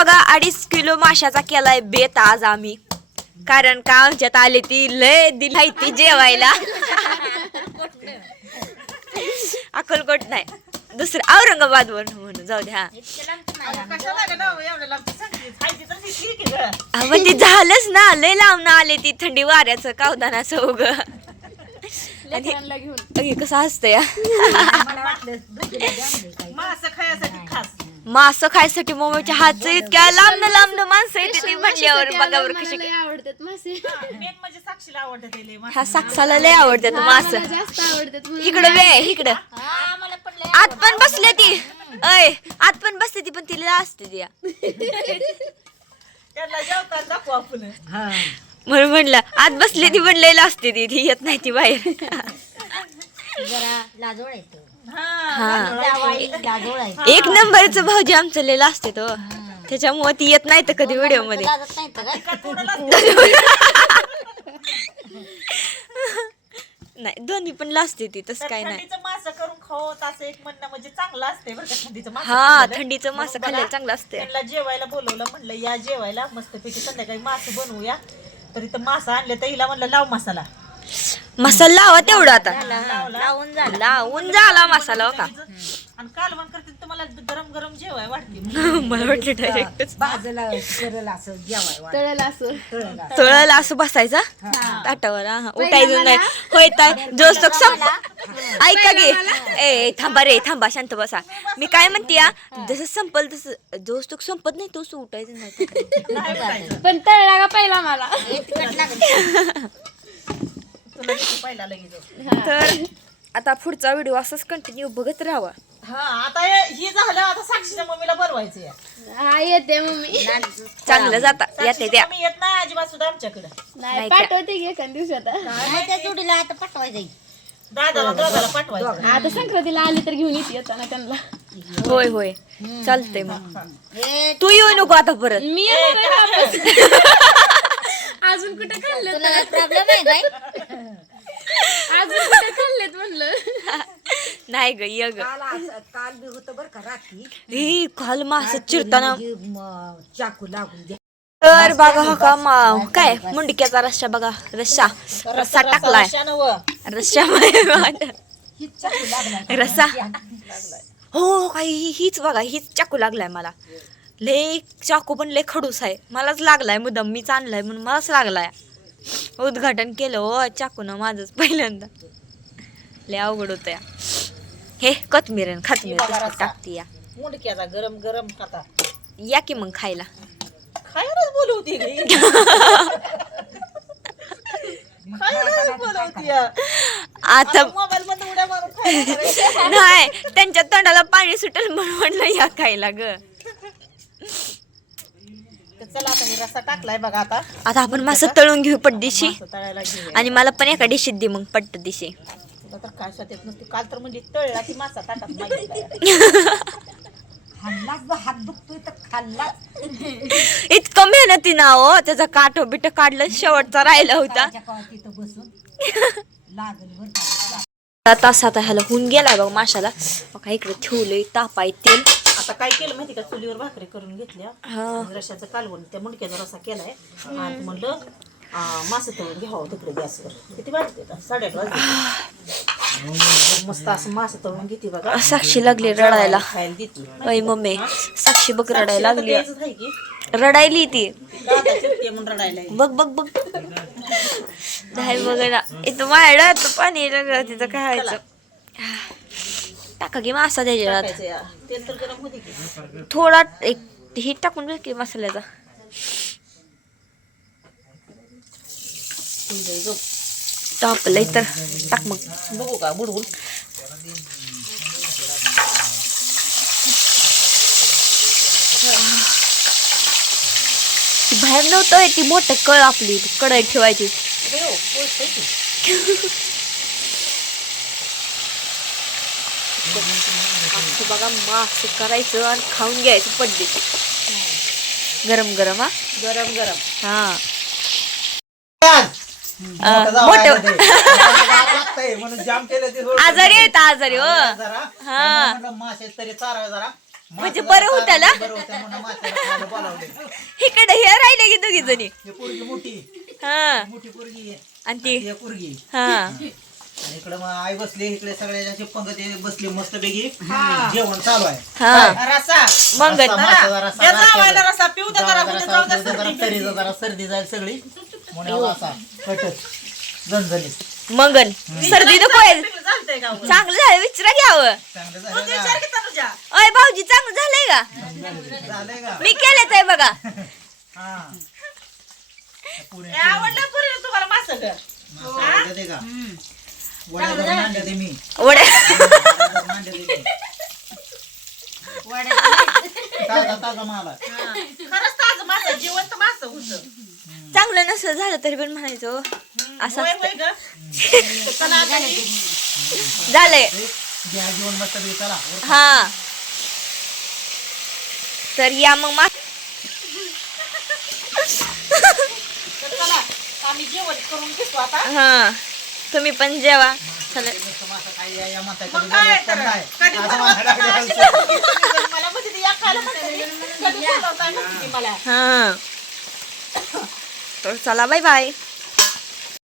बघा 2.5 किलो माशाचा केलाय बेत आज आम्ही. कारण का आमच्यात आली ती लय दिलाय ती जेवायला. अक्कलकोट नाही दुसरं औरंगाबाद वर म्हणून जाऊ द्या. मग ते झालंच ना लय लांब आले ती थंडी वाऱ्याचं कावदानाचं उग कसं असतंय मास खायसाठी मम्मीच्या हातचं इतक्या लांब माणसं येते ती म्हणल्यावर बघा बरं कशी ह्या साक्षाला लय आवडतात मास. इकडं वे इकडं आत पण बसले ती आत पण बसते ती पण तिला असते ती म्हणून म्हणलं आत बसली ती पण लय असते ती येत नाही ती बाहेर. एक नंबरचं भाऊजी आमचं लिहिलं असते तो त्याच्यामुळे ती येत नाही तर कधी व्हिडिओ मध्ये. नाही दोन्ही पण लाजते ती तसं काय नाही. हा थंडीचं मास खाल्लेलं चांगलं असतं. जेवायला बोलवलं म्हणलं या जेवायला मस्तपैकी संध्याकाळी मास बनवूया तर इथं मासा आणले तर हिला म्हणलं लाव मसाला लावा तेवढं आता लावून झाला मसाला होता. आणि कालवण करते तुम्हाला गरम गरम जेवाय वाटते. मला वाटलं डायरेक्ट तळला असं बसायचा ताटावर उठायचं नाही होय जोस तक संप. ऐका गे ए थांबा शांत बसा. मी काय म्हणते जसं संपल तसं जोस तक संपत नाही तोच उठायचं नाही पण तळला का पहिला मला तर आता पुढचा व्हिडिओ असंच कंटिन्यू बघत राहावा. हा आता ही झालं आता साक्षीच्या मम्मीला बरवायचं या. हा येते मम्मी चांगलं जाता येते त्या मम्मी येत नाही अजिबात सुद्धा आमच्याकडे. नाही पाठवते की एखाद दिवसात दादाला पाठवायचं. आता संक्रांतीला आली तर घेऊन येते येताना त्यांना. होय चालतंय मग तू येऊ नको आता परत. मी अजून कुठे खाल्लं प्रॉब्लेम आहे काय अजून कुठे खाल्लेत म्हणलं नाही ग ये ग काल बी होतं बरं का रात्री हे काल मास चिरताना चाकू लागून द्या. तर बघा हा का काय मुंडक्याचा रस्सा बघा रस्सा टाकलाय रस्सा रस्सा हो काही हीच बघा हीच चाकू लागलाय मला. लय चाकू पण लय खडूस आहे मलाच लागलाय मुद्दाम मीच आणलाय म्हणून मलाच लागलाय. उद्घाटन केलं हो चाकून माझंच पहिल्यांदा लय अवघड होतं या. हे कोथमीर टाकते या मुंडक्याचा गरम गरम खाता या की मग खायला. खायलाच बोलवते आता मोबाईल मध्ये उड्या मारून खायला नाही त्यांच्या तोंडाला पाणी सुटेल म्हणून म्हणलं या खायला ग. चला आता मी रस्सा टाकलाय बघा आता आपण मासा तळून घेऊ पटदिशी तळायला घेऊया. आणि मला पण एका डिशीत दे मग पट्ट दिशी. तुला तर काय येत नसते काल तर म्हणजे तळला ती मासा ताटात मागितला. हात दुखतोय तर खाल्ला इतकं मेहनती ना हो त्याचा काठ बिट काढलं शेवटचा राहिला होता. तिथं बसून लागल तास आता ह्याला होऊन गेलाय बघ माशाला. बघा इकडे ठेवलंय तापाय तेल. आता काय केलं माहिती का चुलीवर भाकरी करून घेतल्या रश्याचं कालवण त्या मुंडक्याचा रस्सा केलाय आणि म्हणलं मासे तळून घ्यावं तिकडे गॅसवर. किती वाजते 8:30 वाजते. मस्त असं मासे तळून घेते बघा. साक्षी लागली रडायला. खायला देते अय मम्मी साक्षी बघ रडायला लागली द्यायचंच आहे की रडायली ती दादा चिडते म्हणून रडायला आहे. बघ बघ ना इथं माझ्या पाणी लागलं तिथं काय व्हायचं. टाका की मासा त्याच्यात टाकायचं या. तेल तर गरम होते की थोडा एक ही टाकून घे की मसाल्याचा. टाकलंय तर टाक मग बघू का बुडबुड ती बाहेर नव्हतं ती मोठं कळ आपली कढई ठेवायची. असं बघा मास करायचं आणि खाऊन घ्यायचं पद्धती गरम गरम गरम गरम हा आजारी येत आजारी हो हा मासे तरी चारावे जरा म्हणजे बरं होतं ना तिघी जणी हे पोरगी मोठी हा मोठी पोरगी आहे. आणि ती ही पोरगी हा आणि इकडे मग आई बसली इकडे सगळ्याचे पंगत बसली मस्त पैकी जेवण चालू आहे हा रसा मग रस्सा, मासा, रस्सा, त्या जावायला रस्सा, रसा पिऊ द्या जरा जरा उद्या जाऊ द्या जरा सर्दी तरी बिर्दी. जरा सर्दी जाईल सगळी म्हणून असा कटच झणझणीत मंगल सर्दी नको आहे. पिल्लू चालतंय का वर? चांगलं झालं विचारा घ्यावं चांगलं तू झालं विचार की तनुजा. अय भाऊजी चांगलं झालंय का का? झालंय का मी केलं आहे बघा हा पुणे हे आवडलं पुरी तुम्हाला मासं ग? मासा देते का वड्या करून आणल्या ते मी वड्या आणल्या ते मी. ताजा ताजा माल आहे. खरंच ताजं मासं जिवंत मासं होतं. चांगलं नसलं झालं तरी पण म्हणायचं हो. असं होय असतं. होय ग. तो कला झाली. झालंय घ्या घेऊन मस्त पैकी चला हा तर या मग तर चला आम्ही जेवण करून घेतो आता. हा तुम्ही पण जेवा चला मस्त मासा खाई या म्हणताय मग कधी काय बोलत तर पण नाही. कधी आता बोलवत मला नाही. लागलं. मला म्हणजे ती या खायला म्हणते ती. कधी बोलवताय म्हणते ती मला. हा तर चला बाय बाय